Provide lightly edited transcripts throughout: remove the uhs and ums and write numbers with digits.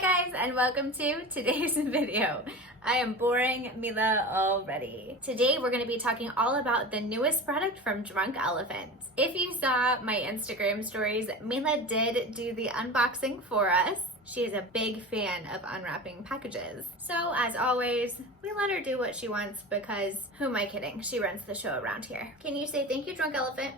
Hi guys, and welcome to today's video. I am boring Mila already. Today we're going to be talking all about the newest product from Drunk Elephant. If you saw my Instagram stories, Mila did do the unboxing for us. She is a big fan of unwrapping packages. So as always, we let her do what she wants because who am I kidding? She runs the show around here. Can you say thank you, Drunk Elephant?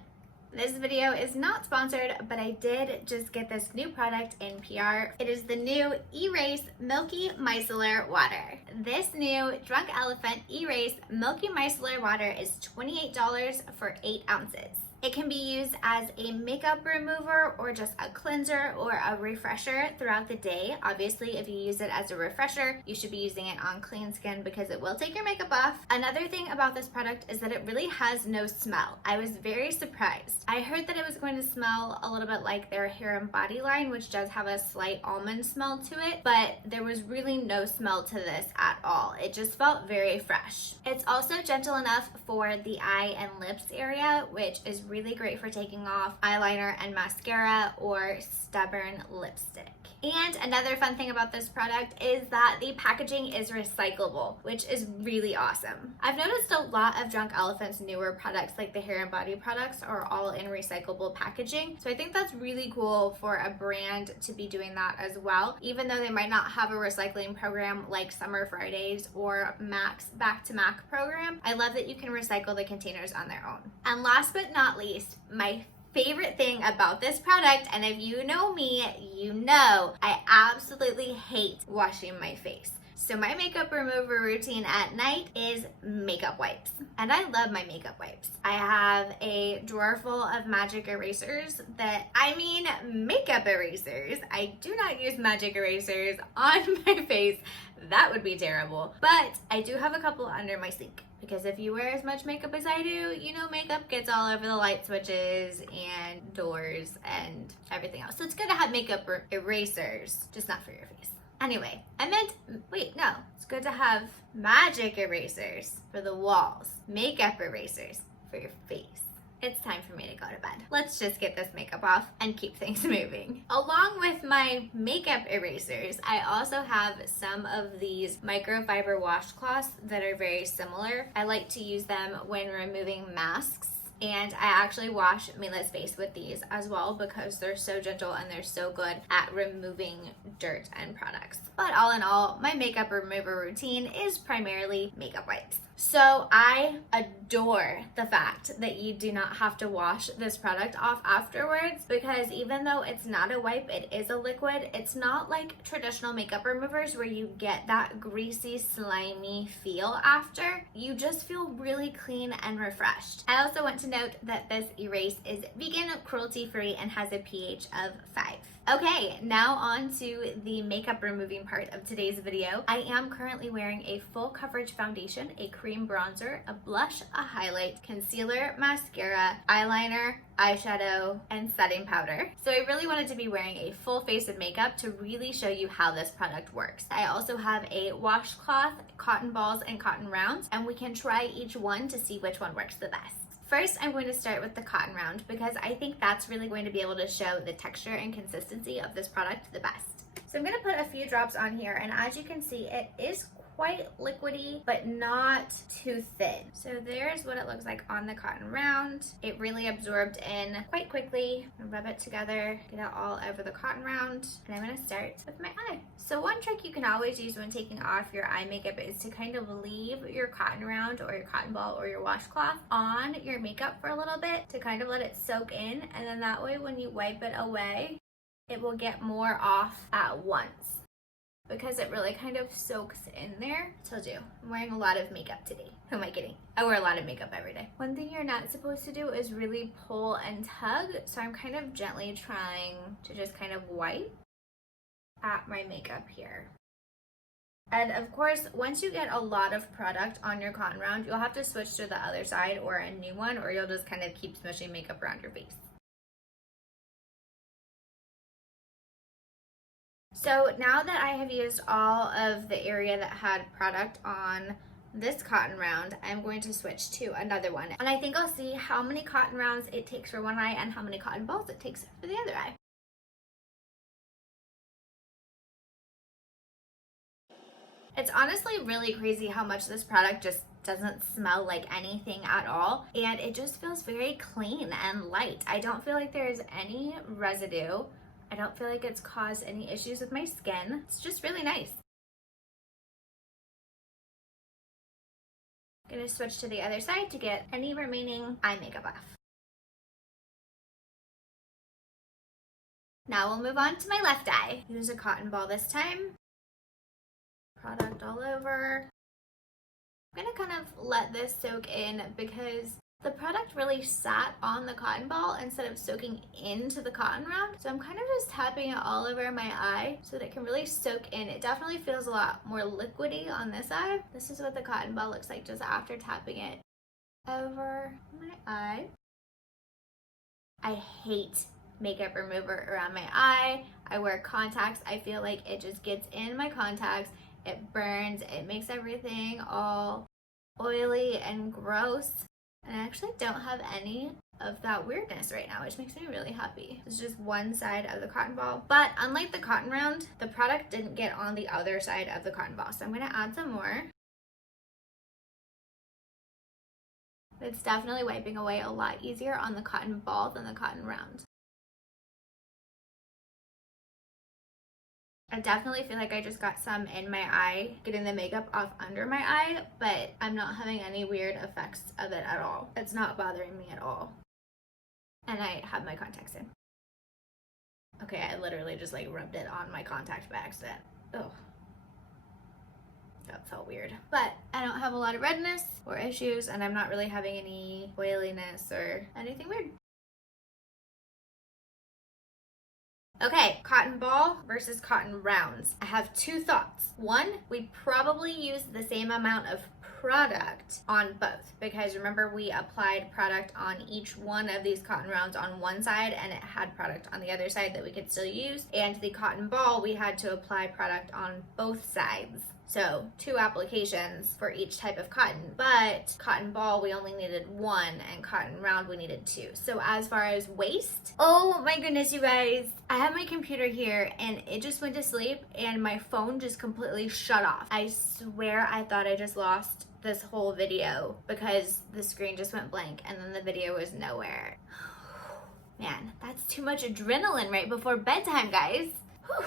This video is not sponsored, but I did just get this new product in PR. It is the new E-Rase Milki Micellar water. This new Drunk Elephant E-Rase Milki Micellar water is $28 for 8 ounces. It can be used as a makeup remover or just a cleanser or a refresher throughout the day. Obviously, if you use it as a refresher, you should be using it on clean skin because it will take your makeup off. Another thing about this product is that it really has no smell. I was very surprised. I heard that it was going to smell a little bit like their hair and body line, which does have a slight almond smell to it, but there was really no smell to this at all. It just felt very fresh. It's also gentle enough for the eye and lips area, which is really great for taking off eyeliner and mascara or stubborn lipstick. And another fun thing about this product is that the packaging is recyclable, which is really awesome. I've noticed a lot of Drunk Elephant's newer products, like the hair and body products, are all in recyclable packaging. So I think that's really cool for a brand to be doing that as well, even though they might not have a recycling program like Summer Fridays or Mac's Back to Mac program. I love that you can recycle the containers on their own. And last but not least, my favorite thing about this product, and if you know me, you know I absolutely hate washing my face. So my makeup remover routine at night is makeup wipes. And I love my makeup wipes. I have a drawer full of magic erasers makeup erasers. I do not use magic erasers on my face. That would be terrible. But I do have a couple under my sink. Because if you wear as much makeup as I do, you know makeup gets all over the light switches and doors and everything else. So it's good to have makeup erasers, just not for your face. Anyway, it's good to have magic erasers for the walls, makeup erasers for your face. It's time for me to go to bed. Let's just get this makeup off and keep things moving. Along with my makeup erasers, I also have some of these microfiber washcloths that are very similar. I like to use them when removing masks. And I actually wash Mila's face with these as well because they're so gentle and they're so good at removing dirt and products. But all in all, my makeup remover routine is primarily makeup wipes. So I adore the fact that you do not have to wash this product off afterwards because even though it's not a wipe, it is a liquid. It's not like traditional makeup removers where you get that greasy, slimy feel after. You just feel really clean and refreshed. I also want to note that this E-Rase is vegan, cruelty-free, and has a pH of 5. Okay, now on to the makeup removing part of today's video. I am currently wearing a full coverage foundation, a cream bronzer, a blush, a highlight, concealer, mascara, eyeliner, eyeshadow, and setting powder. So I really wanted to be wearing a full face of makeup to really show you how this product works. I also have a washcloth, cotton balls, and cotton rounds, and we can try each one to see which one works the best. First, I'm going to start with the cotton round because I think that's really going to be able to show the texture and consistency of this product the best. So I'm going to put a few drops on here, and as you can see, it is quite liquidy, but not too thin. So there's what it looks like on the cotton round. It really absorbed in quite quickly. Rub it together, get it all over the cotton round, and I'm going to start with my eye. So one trick you can always use when taking off your eye makeup is to kind of leave your cotton round or your cotton ball or your washcloth on your makeup for a little bit to kind of let it soak in, and then that way when you wipe it away, it will get more off at once because it really kind of soaks in there. Told you, I'm wearing a lot of makeup today. Who am I kidding? I wear a lot of makeup every day. One thing you're not supposed to do is really pull and tug, so I'm kind of gently trying to just kind of wipe at my makeup here. And of course, once you get a lot of product on your cotton round, you'll have to switch to the other side or a new one, or you'll just kind of keep smushing makeup around your face. So now that I have used all of the area that had product on this cotton round, I'm going to switch to another one. And I think I'll see how many cotton rounds it takes for one eye and how many cotton balls it takes for the other eye. It's honestly really crazy how much this product just doesn't smell like anything at all, and it just feels very clean and light. I don't feel like there's any residue. I don't feel like it's caused any issues with my skin. It's just really nice. I'm gonna switch to the other side to get any remaining eye makeup off. Now we'll move on to my left eye. Use a cotton ball this time. Product all over. I'm gonna kind of let this soak in because the product really sat on the cotton ball instead of soaking into the cotton round. So I'm kind of just tapping it all over my eye so that it can really soak in. It definitely feels a lot more liquidy on this eye. This is what the cotton ball looks like just after tapping it over my eye. I hate makeup remover around my eye. I wear contacts. I feel like it just gets in my contacts. It burns. It makes everything all oily and gross. And I actually don't have any of that weirdness right now, which makes me really happy. It's just one side of the cotton ball. But unlike the cotton round, the product didn't get on the other side of the cotton ball. So I'm gonna add some more. It's definitely wiping away a lot easier on the cotton ball than the cotton round. I definitely feel like I just got some in my eye, getting the makeup off under my eye, but I'm not having any weird effects of it at all. It's not bothering me at all. And I have my contacts in. Okay, I literally just like rubbed it on my contact by accident. Oh, that felt weird. But I don't have a lot of redness or issues, and I'm not really having any oiliness or anything weird. Okay, cotton ball versus cotton rounds. I have two thoughts. One, we probably used the same amount of product on both, because remember we applied product on each one of these cotton rounds on one side and it had product on the other side that we could still use, and the cotton ball we had to apply product on both sides. So 2 applications for each type of cotton, but cotton ball we only needed 1 and cotton round we needed 2. So as far as waste, oh my goodness you guys, I have my computer here and it just went to sleep and my phone just completely shut off. I swear I thought I just lost this whole video because the screen just went blank and then the video was nowhere. Man, that's too much adrenaline right before bedtime, guys. Whew.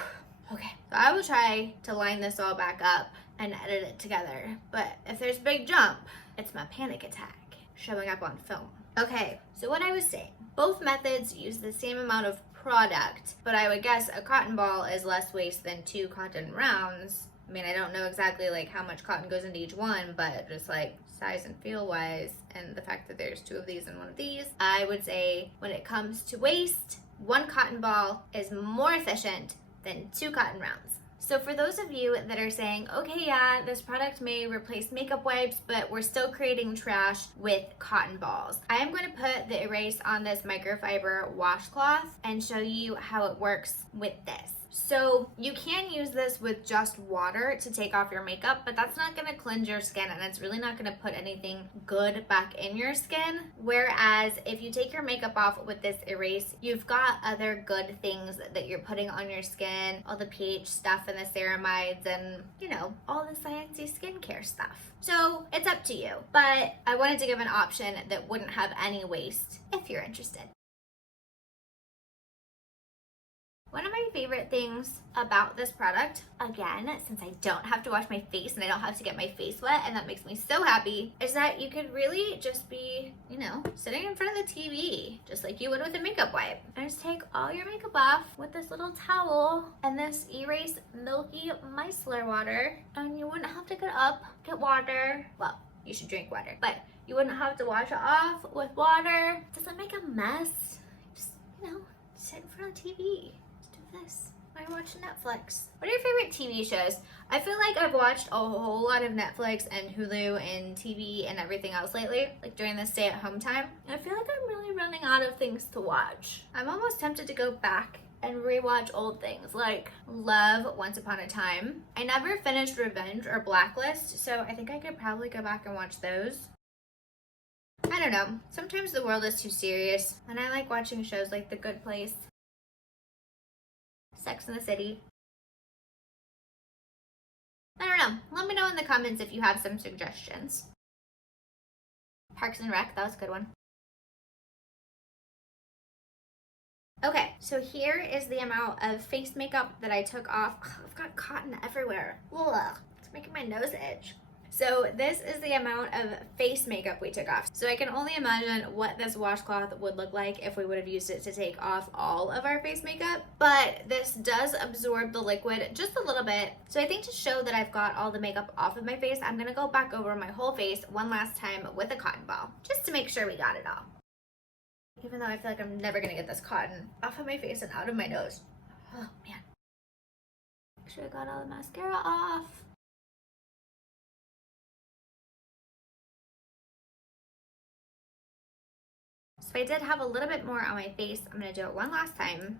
Okay, so I will try to line this all back up and edit it together. But if there's a big jump, it's my panic attack showing up on film. Okay, so what I was saying, both methods use the same amount of product, but I would guess a cotton ball is less waste than 2 cotton rounds. I mean, I don't know exactly like how much cotton goes into each one, but just like size and feel wise, and the fact that there's 2 of these and 1 of these, I would say when it comes to waste, 1 cotton ball is more efficient than 2 cotton rounds. So for those of you that are saying, okay, yeah, this product may replace makeup wipes, but we're still creating trash with cotton balls, I am going to put the E-Rase on this microfiber washcloth and show you how it works with this. So you can use this with just water to take off your makeup, but that's not going to cleanse your skin and it's really not going to put anything good back in your skin. Whereas if you take your makeup off with this E-Rase, you've got other good things that you're putting on your skin, all the pH stuff and the ceramides and, you know, all the sciencey skincare stuff. So it's up to you, but I wanted to give an option that wouldn't have any waste if you're interested. One of my favorite things about this product, again, since I don't have to wash my face and I don't have to get my face wet, and that makes me so happy, is that you could really just be, you know, sitting in front of the TV, just like you would with a makeup wipe. And just take all your makeup off with this little towel and this E-Rase Milki Micellar water, and you wouldn't have to get up, get water. Well, you should drink water, but you wouldn't have to wash it off with water. Does it make a mess? Just, you know, sit in front of the TV. This. I watch Netflix. What are your favorite TV shows? I feel like I've watched a whole lot of Netflix and Hulu and TV and everything else lately, like during the stay-at-home time. I feel like I'm really running out of things to watch. I'm almost tempted to go back and rewatch old things, like love Once Upon a Time. I never finished Revenge or Blacklist, so I think I could probably go back and watch those. I don't know. Sometimes the world is too serious, and I like watching shows like The Good Place, Sex and the City. I don't know. Let me know in the comments if you have some suggestions. Parks and Rec, that was a good one. Okay, so here is the amount of face makeup that I took off. Ugh, I've got cotton everywhere. Ugh, it's making my nose itch. So this is the amount of face makeup we took off. So I can only imagine what this washcloth would look like if we would have used it to take off all of our face makeup. But this does absorb the liquid just a little bit. So I think to show that I've got all the makeup off of my face, I'm gonna go back over my whole face one last time with a cotton ball, just to make sure we got it all. Even though I feel like I'm never gonna get this cotton off of my face and out of my nose. Oh man. Make sure I got all the mascara off. So I did have a little bit more on my face. I'm gonna do it one last time.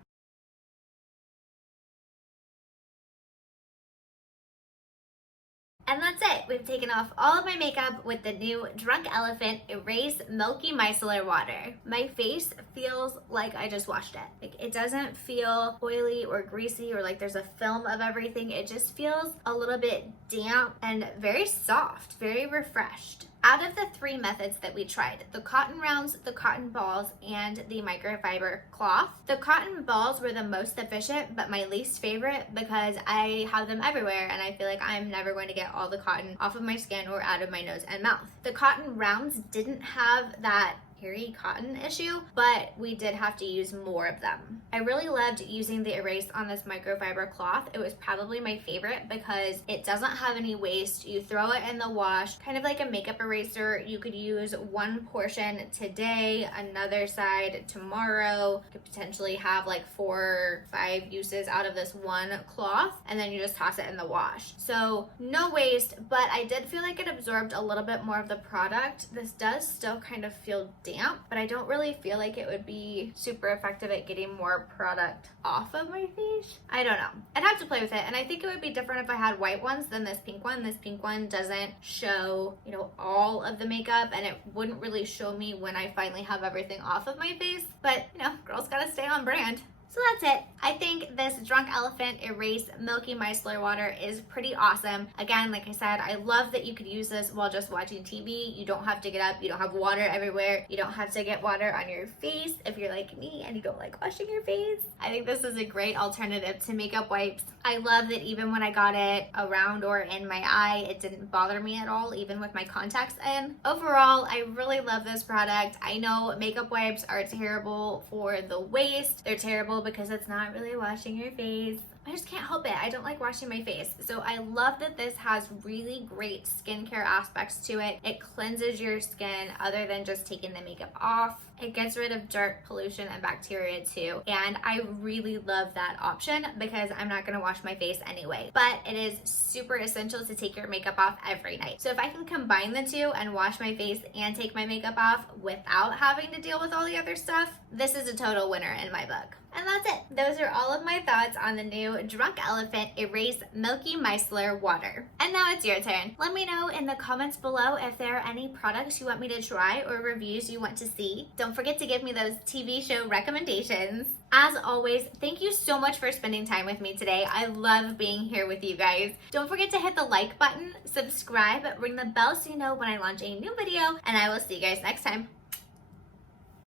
And that's it. We've taken off all of my makeup with the new Drunk Elephant E-Rase Milki Micellar water. My face feels like I just washed it. Like, it doesn't feel oily or greasy or like there's a film of everything. It just feels a little bit damp and very soft, very refreshed. Out of the 3 methods that we tried, the cotton rounds, the cotton balls, and the microfiber cloth, the cotton balls were the most efficient, but my least favorite because I have them everywhere and I feel like I'm never going to get all the cotton off of my skin or out of my nose and mouth. The cotton rounds didn't have that hairy cotton issue, but we did have to use more of them. I really loved using the E-Rase on this microfiber cloth. It was probably my favorite because it doesn't have any waste. You throw it in the wash, kind of like a makeup eraser. You could use one portion today, another side tomorrow. You could potentially have like 4 or 5 uses out of this one cloth, and then you just toss it in the wash. So no waste, but I did feel like it absorbed a little bit more of the product. This does still kind of feel damp, but I don't really feel like it would be super effective at getting more product off of my face. I don't know. I'd have to play with it, and I think it would be different if I had white ones than this pink one. This pink one doesn't show, you know, all of the makeup, and it wouldn't really show me when I finally have everything off of my face, but you know, girls gotta stay on brand. So that's it. I think this Drunk Elephant E-Rase Milki Micellar water is pretty awesome. Again, like I said, I love that you could use this while just watching TV. You don't have to get up. You don't have water everywhere. You don't have to get water on your face if you're like me and you don't like washing your face. I think this is a great alternative to makeup wipes. I love that even when I got it around or in my eye, it didn't bother me at all, even with my contacts in. Overall, I really love this product. I know makeup wipes are terrible for the waste. They're terrible because it's not really washing your face. I just can't help it. I don't like washing my face. So I love that this has really great skincare aspects to it. It cleanses your skin other than just taking the makeup off. It gets rid of dirt, pollution, and bacteria too. And I really love that option because I'm not gonna wash my face anyway. But it is super essential to take your makeup off every night. So if I can combine the two and wash my face and take my makeup off without having to deal with all the other stuff, this is a total winner in my book. And that's it. Those are all of my thoughts on the new Drunk Elephant E-Rase Milki Micellar water. And now it's your turn. Let me know in the comments below if there are any products you want me to try or reviews you want to see. Don't forget to give me those TV show recommendations. As always, thank you so much for spending time with me today. I love being here with you guys. Don't forget to hit the like button, subscribe, ring the bell so you know when I launch a new video, and I will see you guys next time.